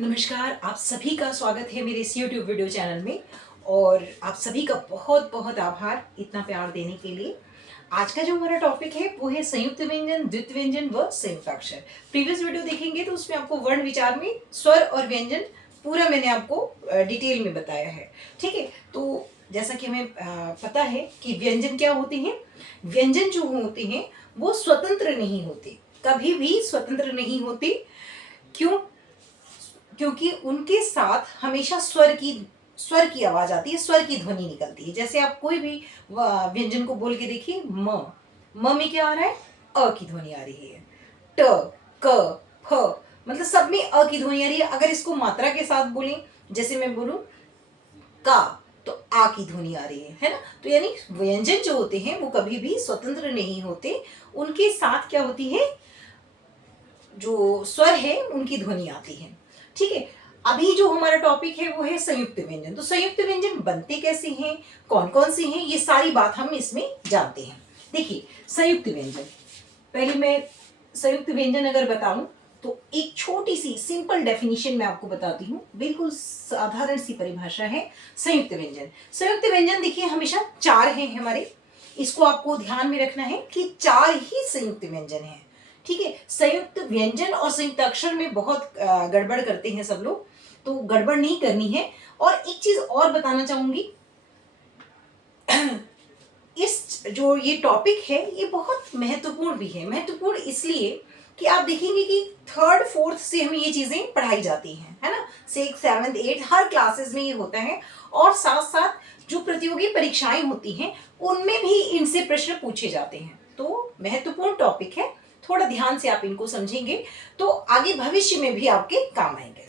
नमस्कार, आप सभी का स्वागत है मेरे इस YouTube वीडियो चैनल में। और आप सभी का बहुत बहुत आभार इतना प्यार देने के लिए। आज का जो हमारा टॉपिक है वो है संयुक्त व्यंजन, द्वित्व व्यंजन व संयुक्ताक्षर। प्रीवियस वीडियो देखेंगे तो उसमें आपको वर्ण विचार में स्वर और व्यंजन पूरा मैंने आपको डिटेल में बताया है। ठीक है, तो जैसा कि हमें पता है कि व्यंजन क्या होते हैं। व्यंजन जो होते हैं वो स्वतंत्र नहीं होते, कभी भी स्वतंत्र नहीं होते। क्यों? क्योंकि उनके साथ हमेशा स्वर की आवाज आती है, स्वर की ध्वनि निकलती है। जैसे आप कोई भी व्यंजन को बोल के देखिए, म में क्या आ रहा है? अ की ध्वनि आ रही है। ट, क, फ, मतलब सब में अ की ध्वनि आ रही है। अगर इसको मात्रा के साथ बोलें, जैसे मैं बोलूं का, तो आ की ध्वनि आ रही है ना। तो यानी व्यंजन जो होते हैं वो कभी भी स्वतंत्र नहीं होते, उनके साथ क्या होती है, जो स्वर है उनकी ध्वनि आती है। ठीक है, अभी जो हमारा टॉपिक है वो है संयुक्त व्यंजन। तो संयुक्त व्यंजन बनते कैसे हैं, कौन कौन से हैं, ये सारी बात हम इसमें जानते हैं। देखिए, संयुक्त व्यंजन, पहले मैं संयुक्त व्यंजन अगर बताऊं तो एक छोटी सी सिंपल डेफिनेशन मैं आपको बताती हूँ। बिल्कुल साधारण सी परिभाषा है संयुक्त व्यंजन। संयुक्त व्यंजन देखिए हमेशा चार हैं हमारे, इसको आपको ध्यान में रखना है कि चार ही संयुक्त व्यंजन हैं। ठीक है, संयुक्त व्यंजन और संयुक्त अक्षर में बहुत गड़बड़ करते हैं सब लोग, तो गड़बड़ नहीं करनी है। और एक चीज और बताना चाहूंगी, इस जो ये टॉपिक है ये बहुत महत्वपूर्ण भी है। महत्वपूर्ण इसलिए कि आप देखेंगे कि थर्ड फोर्थ से हमें ये चीजें पढ़ाई जाती हैं, है ना। Six seventh at her classes में ये होता है। और साथ साथ जो प्रतियोगी परीक्षाएं होती हैं उनमें भी इनसे प्रश्न पूछे जाते हैं। तो महत्वपूर्ण टॉपिक है, थोड़ा ध्यान से आप इनको समझेंगे तो आगे भविष्य में भी आपके काम आएंगे।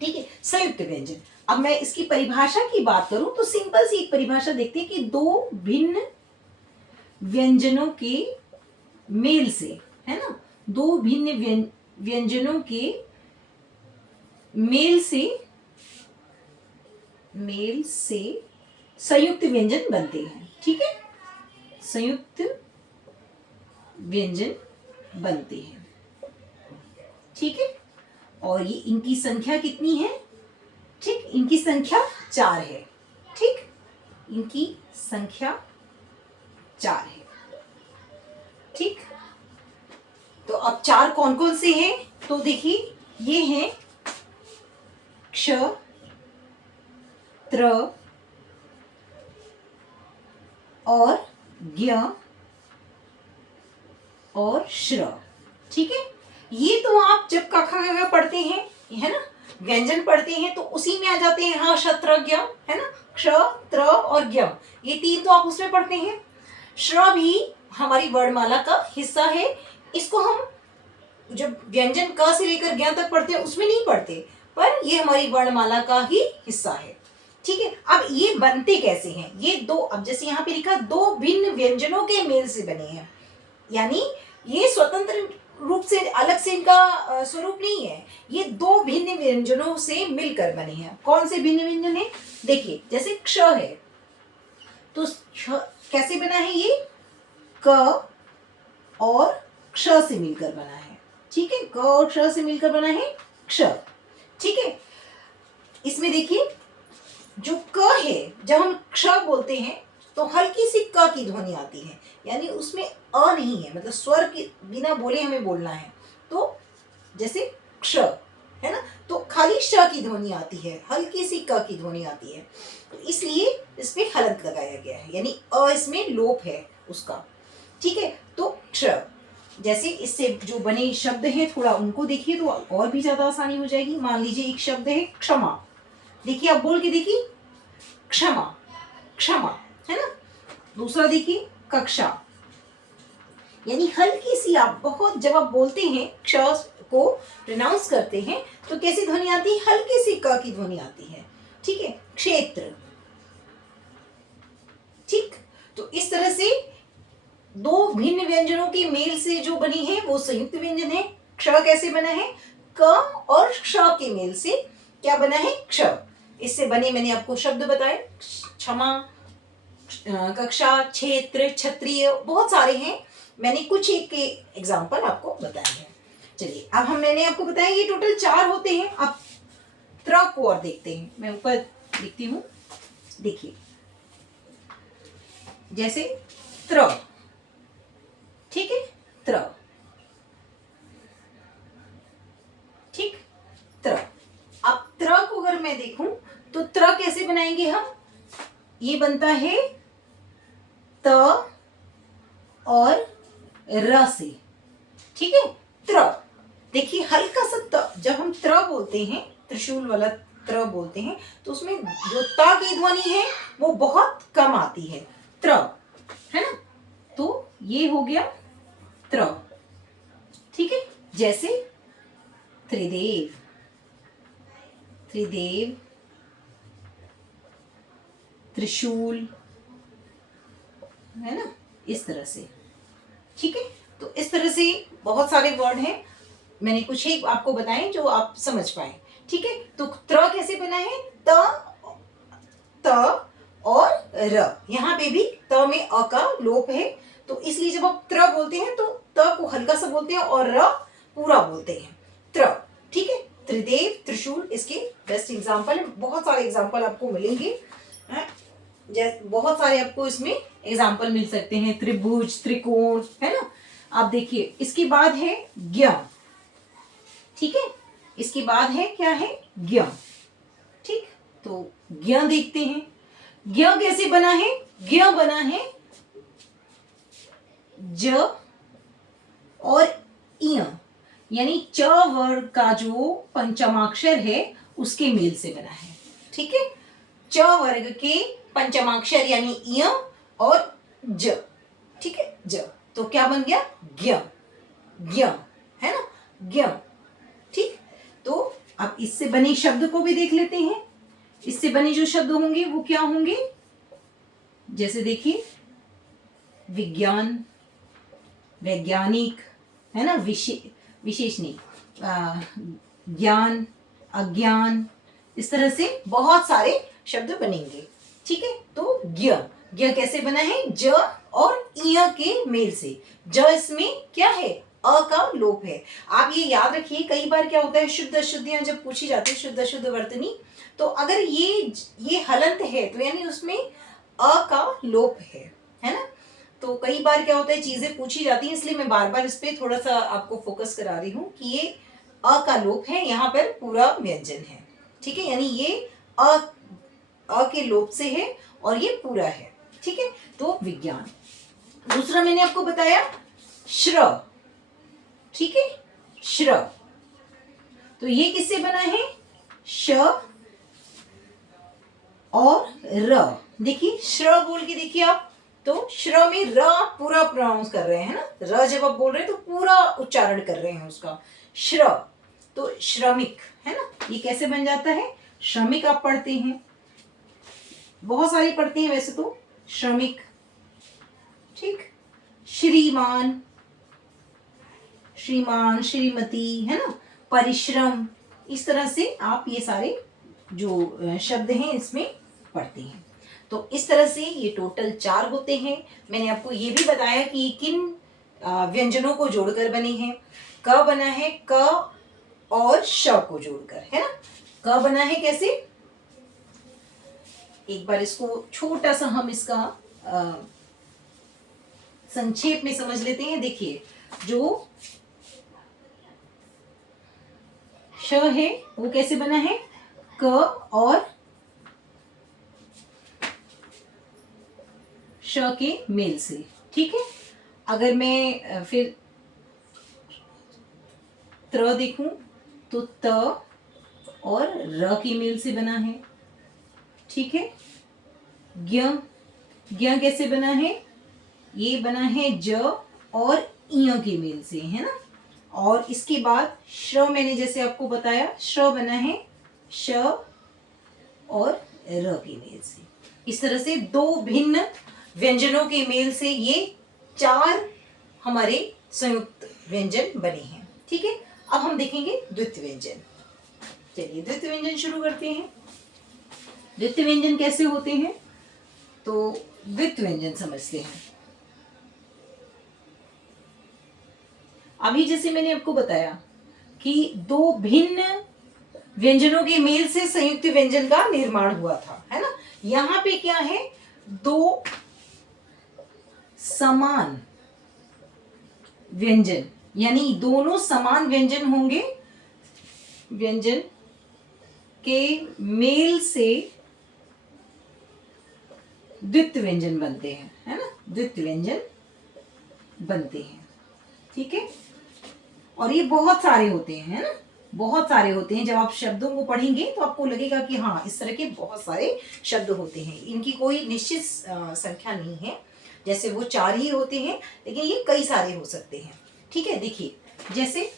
ठीक है, संयुक्त व्यंजन, अब मैं इसकी परिभाषा की बात करूं तो सिंपल सी एक परिभाषा देखते हैं कि दो भिन्न व्यंजनों के मेल से, है ना, दो भिन्न व्यंजनों के मेल से संयुक्त व्यंजन बनते हैं। ठीक है, संयुक्त व्यंजन बनते हैं। ठीक है, और ये इनकी संख्या कितनी है? ठीक, इनकी संख्या चार है। ठीक, इनकी संख्या चार है। ठीक, तो अब चार कौन कौन से हैं? तो देखिए, ये हैं क्ष, त्र और ज्ञ और श्र। ठीक है, ये तो आप जब कखा पढ़ते हैं, है ना, व्यंजन पढ़ते हैं तो उसी में आ जाते हैं। हाँ, शत्र ज्ञ, है ना, क्ष, त्र और ज्ञ, ये तीन तो आप उसमें पढ़ते हैं। श्र भी हमारी वर्णमाला का हिस्सा है। इसको हम जब व्यंजन क से लेकर ज्ञ तक पढ़ते हैं उसमें नहीं पढ़ते, पर ये हमारी वर्णमाला का ही हिस्सा है। ठीक है, अब ये बनते कैसे हैं? ये दो, अब जैसे यहाँ पे लिखा, दो भिन्न व्यंजनों के मेल से बने हैं, यानी ये स्वतंत्र रूप से अलग से इनका स्वरूप नहीं है, ये दो भिन्न व्यंजनों से मिलकर बने हैं। कौन से भिन्न व्यंजन है? देखिए, जैसे क्ष है तो कैसे बना है? ये क और क्ष से मिलकर बना है। ठीक है, क और क्ष से मिलकर बना है क्ष। ठीक है, इसमें देखिए जो क है, जब हम क्ष बोलते हैं तो हल्की सी क की ध्वनि आती है, यानी उसमें अ नहीं है, मतलब स्वर के बिना बोले हमें बोलना है। तो जैसे क्ष, है ना, तो खाली श की ध्वनि आती है, हल्की सी क की ध्वनि आती है, तो इसलिए इसमें हलंत लगाया गया है, यानी अ इसमें लोप है उसका। ठीक है, तो क्ष, जैसे इससे जो बने शब्द हैं थोड़ा उनको देखिए तो और भी ज्यादा आसानी हो जाएगी। मान लीजिए एक शब्द है क्षमा, देखिए आप बोल के देखिए, क्षमा, क्षमा, है ना। दूसरा देखिए कक्षा, यानी हल्की सी, आप बहुत जब आप बोलते हैं क्ष को प्रोनाउंस करते हैं तो कैसी ध्वनि आती है? हल्की सी क की ध्वनि आती है। ठीक है, क्षेत्र। ठीक, तो इस तरह से दो भिन्न व्यंजनों की मेल से जो बनी है वो संयुक्त व्यंजन है। क्ष कैसे बना है? क और क्ष के मेल से क्या बना है? क्ष। इससे बने मैंने आपको शब्द बताए, क्षमा, कक्षा, क्षेत्र, क्षत्रिय, बहुत सारे हैं। मैंने कुछ एक के एग्जाम्पल आपको बताए हैं। चलिए, अब मैंने आपको बताया ये टोटल चार होते हैं। अब त्र को और देखते हैं। मैं ऊपर लिखती हूँ, देखिए जैसे त्र, ठीक है, त्र, ठीक, त्र। अब त्र को अगर मैं देखूं तो त्र कैसे बनाएंगे हम, ये बनता है त और र से, ठीक है, त्र। देखिए हल्का सा त, जब हम त्र बोलते हैं, त्रिशूल वाला त्र बोलते हैं, तो उसमें जो त की ध्वनि है वो बहुत कम आती है, त्र, है ना। तो ये हो गया त्र, ठीक है। जैसे त्रिदेव, त्रिदेव, त्रिशूल, है ना, इस तरह से, ठीक है। तो इस तरह से बहुत सारे वर्ड हैं, मैंने कुछ ही आपको बताए जो आप समझ पाए, ठीक है। तो त्र कैसे बना है, त और र, यहाँ पे भी त में अ का लोप है, तो इसलिए जब आप त्र बोलते हैं तो त को हल्का सा बोलते हैं और र पूरा बोलते हैं, त्र, ठीक है। त्रिदेव, त्रिशूल इसके बेस्ट एग्जाम्पल, बहुत सारे एग्जाम्पल आपको मिलेंगे, जैसे बहुत सारे आपको इसमें एग्जाम्पल मिल सकते हैं, त्रिभुज, त्रिकोण, है ना। आप देखिए इसके बाद है ज्ञ, ठीक है, इसके बाद है क्या है, ज्ञ, ठीक। तो ज्ञ देखते हैं, ज्ञ कैसे बना है, ज्ञ बना है ज और इय, यानी च वर्ग का जो पंचमाक्षर है उसके मेल से बना है, ठीक है। च वर्ग के पंचमाक्षर यानी इय और ज, ठीक है, ज, तो क्या बन गया, ज्ञ, ज्ञ, है ना, ज्ञ, ठीक। तो अब इससे बने शब्द को भी देख लेते हैं, इससे बने जो शब्द होंगे वो क्या होंगे, जैसे देखिए विज्ञान, वैज्ञानिक, है ना, विशेष नहीं, ज्ञान, अज्ञान, इस तरह से बहुत सारे शब्द बनेंगे, ठीक है। तो ज्ञ, ज्ञ कैसे बना है, ज और इय के मेल से, ज इसमें क्या है, अ का लोप है। आप ये याद रखिए, कई बार क्या होता है, शुद्ध अशुद्धियां जब पूछी जाती है, शुद्ध अशुद्ध वर्तनी, तो अगर ये हलंत है तो यानी उसमें अ का लोप है ना। तो कई बार क्या होता है, चीजें पूछी जाती हैं, इसलिए मैं बार बार इस पे थोड़ा सा आपको फोकस करा रही हूँ कि ये अ का लोप है, यहाँ पर पूरा व्यंजन है, ठीक है, यानी ये अ के लोप से है और ये पूरा है, ठीक है। तो विज्ञान। दूसरा मैंने आपको बताया श्र, ठीक है, श्र, तो ये किससे बना है, श और र। देखिए श्र बोल के देखिए आप, तो श्र में र पूरा प्रोनाउंस कर रहे हैं ना, र जब आप बोल रहे हैं तो पूरा उच्चारण कर रहे हैं उसका, श्र। तो श्रमिक, है ना, ये कैसे बन जाता है, श्रमिक आप पढ़ते हैं, बहुत सारी पढ़ते हैं वैसे तो, श्रमिक, ठीक। श्रीमान, श्रीमान, श्रीमती, है ना, परिश्रम, इस तरह से आप ये सारे जो शब्द हैं इसमें पढ़ते हैं। तो इस तरह से ये टोटल 4 होते हैं। मैंने आपको ये भी बताया कि किन व्यंजनों को जोड़कर बने हैं। क बना है क और श को जोड़कर, है ना। क बना है कैसे, एक बार इसको छोटा सा हम इसका संक्षेप में समझ लेते हैं। देखिए जो श है वो कैसे बना है, क और श के मेल से, ठीक है। अगर मैं फिर त्र देखूं तो त और र के मेल से बना है, ठीक है। ज्ञ, ज्ञ कैसे बना है, ये बना है ज और इय के मेल से, है ना। और इसके बाद श्र, मैंने जैसे आपको बताया, श्र बना है श और र के मेल से। इस तरह से 2 भिन्न व्यंजनों के मेल से ये 4 हमारे संयुक्त व्यंजन बने हैं, ठीक है। अब हम देखेंगे द्वितीय व्यंजन। चलिए द्वितीय व्यंजन शुरू करते हैं। द्वितीय व्यंजन कैसे होते हैं, तो द्वितीय व्यंजन समझते हैं। अभी जैसे मैंने आपको बताया कि 2 भिन्न व्यंजनों के मेल से संयुक्त व्यंजन का निर्माण हुआ था, है ना। यहाँ पे क्या है, दो समान व्यंजन, यानी दोनों समान व्यंजन होंगे, व्यंजन के मेल से द्वित्व व्यंजन बनते हैं, है ना, द्वित्व व्यंजन बनते हैं, ठीक है। और ये बहुत सारे होते हैं, है ना, बहुत सारे होते हैं। जब आप शब्दों को पढ़ेंगे तो आपको लगेगा कि हाँ, इस तरह के बहुत सारे शब्द होते हैं। इनकी कोई निश्चित संख्या नहीं है, जैसे वो 4 ही होते हैं, लेकिन ये कई सारे हो सकते हैं, ठीक है। देखिए, जैसे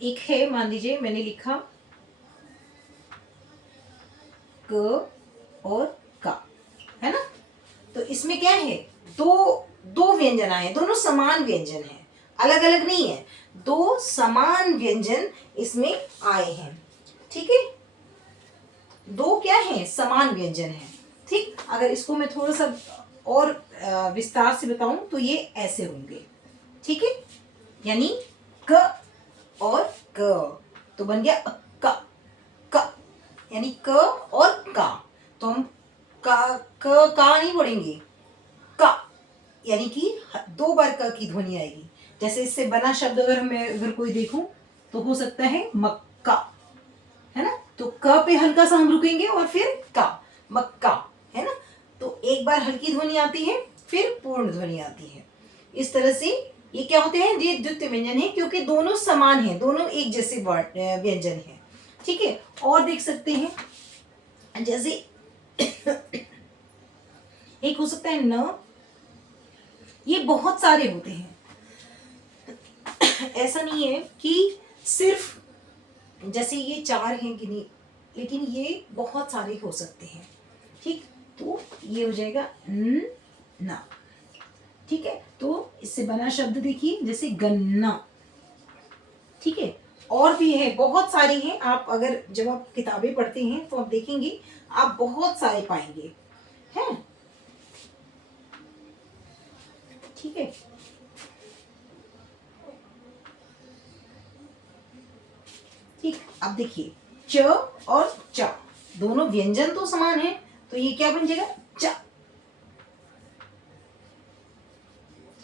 एक है, मान लीजिए मैंने लिखा क और का, है ना। तो इसमें क्या है, दो व्यंजन आए, दोनों समान व्यंजन हैं, अलग अलग नहीं है, दो समान व्यंजन इसमें आए हैं, ठीक है। दो क्या है, समान व्यंजन है, ठीक। अगर इसको मैं थोड़ा सा और विस्तार से बताऊं तो ये ऐसे होंगे, ठीक है। यानी क और क, तो बन गया क, क, यानी क और का। तो हम का नहीं पढ़ेंगे, का, यानी कि 2 बार क की ध्वनि आएगी। जैसे इससे बना शब्द अगर कोई देखूं तो हो सकता है मक्का, है ना। तो क पे हल्का सा हम रुकेंगे और फिर का, मक्का, है ना। तो एक बार हल्की ध्वनि आती है, फिर पूर्ण ध्वनि आती है। इस तरह से ये क्या होते हैं, ये द्वितीय व्यंजन है, क्योंकि दोनों समान हैं, दोनों एक जैसे व्यंजन है, ठीक है। और देख सकते हैं, जैसे एक हो सकता है न, ये बहुत सारे होते हैं। ऐसा नहीं है कि सिर्फ जैसे ये 4 हैं कि नहीं, लेकिन ये बहुत सारे हो सकते हैं, ठीक। तो ये हो जाएगा ना, ठीक है। तो इससे बना शब्द देखिए, जैसे गन्ना, ठीक है। और भी है, बहुत सारे हैं। आप अगर जब आप किताबें पढ़ते हैं तो आप देखेंगे, आप बहुत सारे पाएंगे, हैं, ठीक है। ठीक, अब देखिए, च और चा, दोनों व्यंजन तो समान है, तो ये क्या बन जाएगा, चा,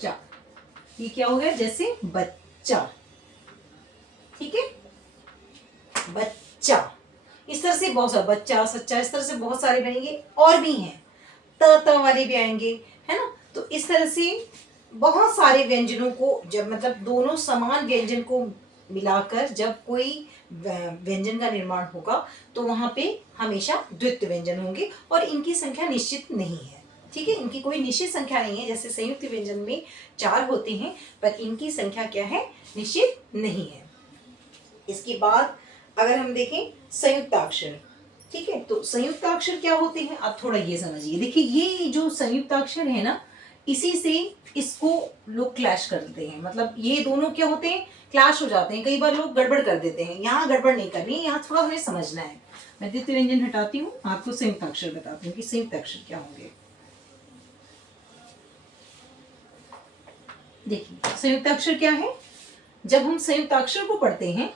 चा। ये क्या हो गया, जैसे बच्चा, ठीक है, बच्चा। इस तरह से बहुत सारा, बच्चा, सच्चा, इस तरह से बहुत सारे बनेंगे। और भी हैं, त वाले भी आएंगे, है ना। तो इस तरह से बहुत सारे व्यंजनों को, जब मतलब दोनों समान व्यंजन को मिलाकर जब कोई व्यंजन का निर्माण होगा, तो वहां पे हमेशा द्वित्व व्यंजन होंगे, और इनकी संख्या निश्चित नहीं है, ठीक है। इनकी कोई निश्चित संख्या नहीं है। जैसे संयुक्त व्यंजन में 4 होते हैं, पर इनकी संख्या क्या है, निश्चित नहीं है। इसके बाद अगर हम देखें संयुक्ताक्षर, ठीक है। तो संयुक्ताक्षर क्या होते हैं, आप थोड़ा ये समझिए। देखिए, ये जो संयुक्ताक्षर है ना, इसी से इसको लोग क्लैश कर देते हैं, मतलब ये दोनों क्या होते हैं, क्लैश हो जाते हैं। कई बार लोग गड़बड़ कर देते हैं, यहाँ गड़बड़ नहीं करनी है, यहाँ थोड़ा हमें समझना है। मैं द्वितीय व्यंजन हटाती हूँ, आपको संयुक्ताक्षर बताती हूँ कि संयुक्ताक्षर क्या होंगे। देखिए, संयुक्ताक्षर क्या है, जब हम संयुक्ताक्षर को पढ़ते हैं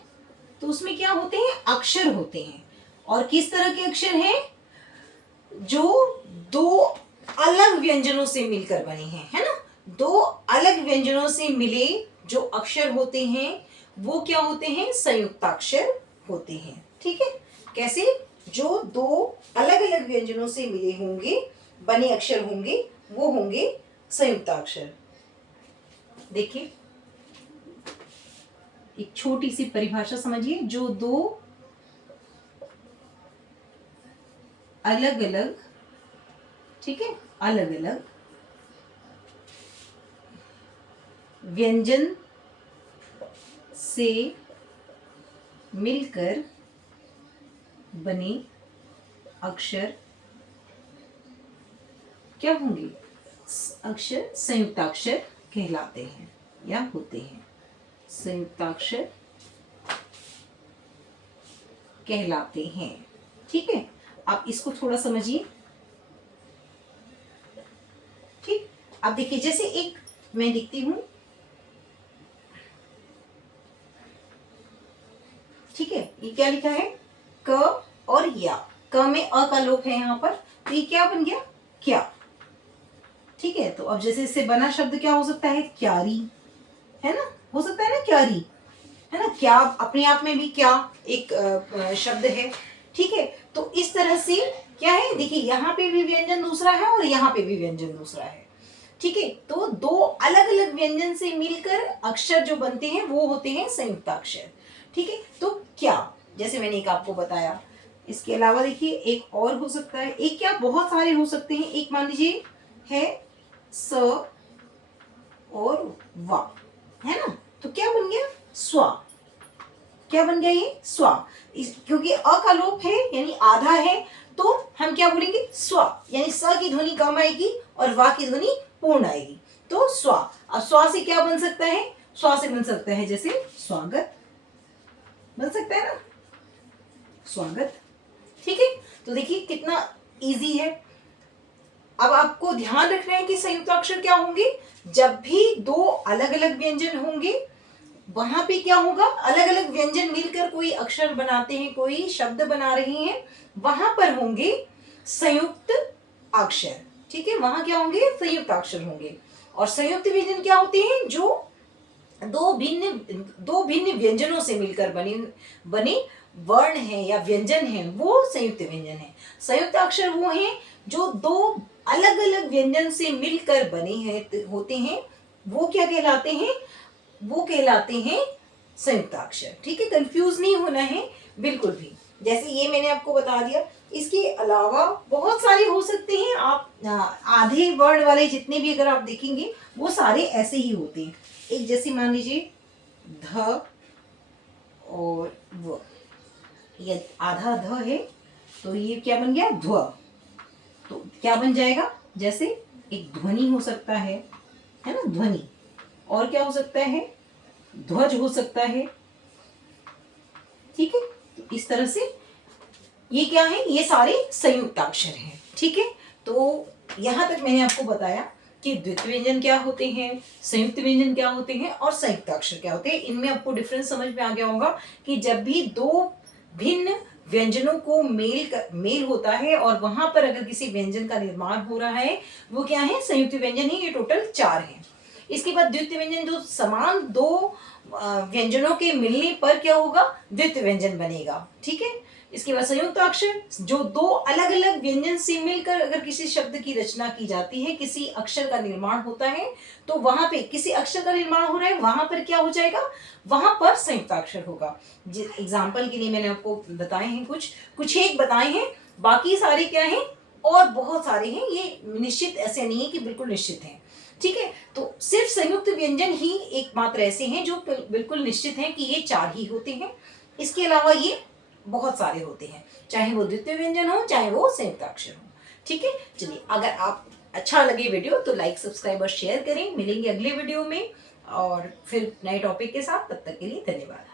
तो उसमें क्या होते हैं, अक्षर होते हैं। और किस तरह के अक्षर हैं, जो दो अलग व्यंजनों से मिलकर बने हैं, है ना। दो अलग व्यंजनों से मिले जो अक्षर होते हैं, वो क्या होते हैं, संयुक्ताक्षर होते हैं, ठीक है। कैसे, जो दो अलग अलग व्यंजनों से मिले होंगे, बने अक्षर होंगे, वो होंगे संयुक्ताक्षर। देखिए, एक छोटी सी परिभाषा समझिए, जो दो अलग अलग, ठीक है, अलग अलग व्यंजन से मिलकर बने अक्षर क्या होंगे, अक्षर संयुक्ताक्षर कहलाते हैं या होते हैं, संयुक्ताक्षर कहलाते हैं, ठीक है। आप इसको थोड़ा समझिए, ठीक। अब देखिए, जैसे एक मैं लिखती हूं ठीक है, ये क्या लिखा है, क और या, क में अ का लोप है यहाँ पर, तो ये क्या बन गया, क्या। ठीक है, तो अब जैसे इससे बना शब्द क्या हो सकता है, क्यारी, है ना, हो सकता है ना क्यारी, है ना, क्या अपने आप में भी क्या एक शब्द है। ठीक है, तो इस तरह से क्या है, देखिए यहाँ पे भी व्यंजन दूसरा है और यहाँ पे भी व्यंजन दूसरा है। ठीक है, तो दो अलग अलग व्यंजन से मिलकर अक्षर जो बनते हैं वो होते हैं संयुक्ताक्षर। ठीक है, तो क्या, जैसे मैंने एक आपको बताया, इसके अलावा देखिए एक और हो सकता है, एक क्या बहुत सारे हो सकते हैं। एक मान लीजिए है स और वा, है ना, तो क्या बन गया, स्वा। क्या बन गया, ये स्वा। क्योंकि अ का लोप है यानी आधा है, तो हम क्या बोलेंगे, स्वा, यानी स की ध्वनि कम आएगी और वा की ध्वनि पूर्ण आएगी, तो स्वा। अब स्वा से क्या बन सकता है, स्वा से बन सकता है जैसे स्वागत, बन सकता है ना, स्वागत। ठीक है, तो देखिए कितना इजी है। अब आपको ध्यान रखना है कि संयुक्ताक्षर क्या होंगे, जब भी दो अलग अलग व्यंजन होंगे वहां पे क्या होगा, अलग अलग व्यंजन मिलकर कोई अक्षर बनाते हैं, कोई शब्द बना रहे हैं, वहां पर होंगे संयुक्त अक्षर। ठीक है, वहां क्या होंगे, संयुक्त अक्षर होंगे। और संयुक्त व्यंजन क्या होते हैं, जो दो भिन्न व्यंजनों से मिलकर बने वर्ण है या व्यंजन है, वो संयुक्त व्यंजन है। संयुक्त अक्षर वो हैं जो दो अलग अलग व्यंजन से मिलकर बने हैं होते हैं, वो क्या कहलाते हैं, वो कहलाते हैं संयुक्ताक्षर। ठीक है, कंफ्यूज नहीं होना है बिल्कुल भी। जैसे ये मैंने आपको बता दिया, इसके अलावा बहुत सारे हो सकते हैं। आप आधे वर्ण वाले जितने भी अगर आप देखेंगे वो सारे ऐसे ही होते हैं। एक जैसे मान लीजिए ध और व, ये आधा ध है तो ये क्या बन गया, ध्व। तो क्या बन जाएगा, जैसे एक ध्वनि हो सकता है ना, ध्वनि। और क्या हो सकता है, ध्वज हो सकता है। ठीक है, तो इस तरह से ये क्या है, ये सारे संयुक्ताक्षर हैं। ठीक है, तो यहां तक मैंने आपको बताया कि द्वितीय व्यंजन क्या होते हैं, संयुक्त व्यंजन क्या होते हैं और संयुक्ताक्षर क्या होते हैं। इनमें आपको डिफरेंस समझ में आ गया होगा कि जब भी दो भिन्न व्यंजनों को मेल होता है और वहां पर अगर किसी व्यंजन का निर्माण हो रहा है, वो क्या है, संयुक्त व्यंजन है। ये टोटल 4 हैं। इसके बाद द्वितीय व्यंजन, जो समान दो व्यंजनों के मिलने पर क्या होगा, द्वितीय व्यंजन बनेगा। ठीक है, इसके बाद संयुक्त अक्षर, जो दो अलग अलग व्यंजन से मिलकर अगर किसी शब्द की रचना की जाती है, किसी अक्षर का निर्माण होता है, तो वहां पे किसी अक्षर का निर्माण हो रहा है, वहां पर क्या हो जाएगा, वहां पर संयुक्ताक्षर होगा। एग्जाम्पल के लिए मैंने आपको बताए हैं, कुछ एक बताए हैं, बाकी सारे क्या हैं, और बहुत सारे हैं। ये निश्चित ऐसे नहीं है कि बिल्कुल निश्चित है। ठीक है, तो सिर्फ संयुक्त व्यंजन ही एकमात्र ऐसे हैं जो बिल्कुल निश्चित हैं कि ये 4 ही होते हैं। इसके अलावा ये बहुत सारे होते हैं, चाहे वो द्वितीय व्यंजन हो, चाहे वो संयुक्ताक्षर हो। ठीक है, चलिए, अगर आप अच्छा लगे वीडियो तो लाइक, सब्सक्राइब और शेयर करें। मिलेंगे अगले वीडियो में और फिर नए टॉपिक के साथ। तब तक के लिए धन्यवाद।